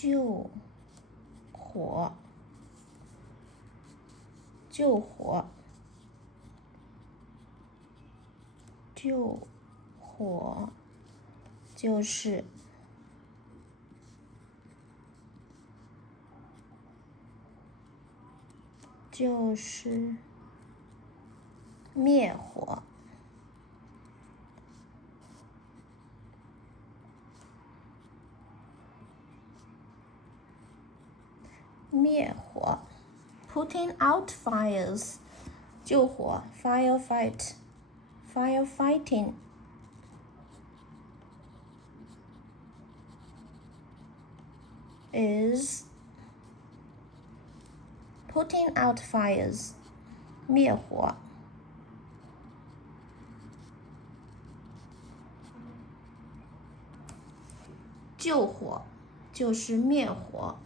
救火，救火，救火就是灭火。灭火 ，putting out fires， 救火 ，firefighting。is putting out fires， 灭火。救火就是灭火。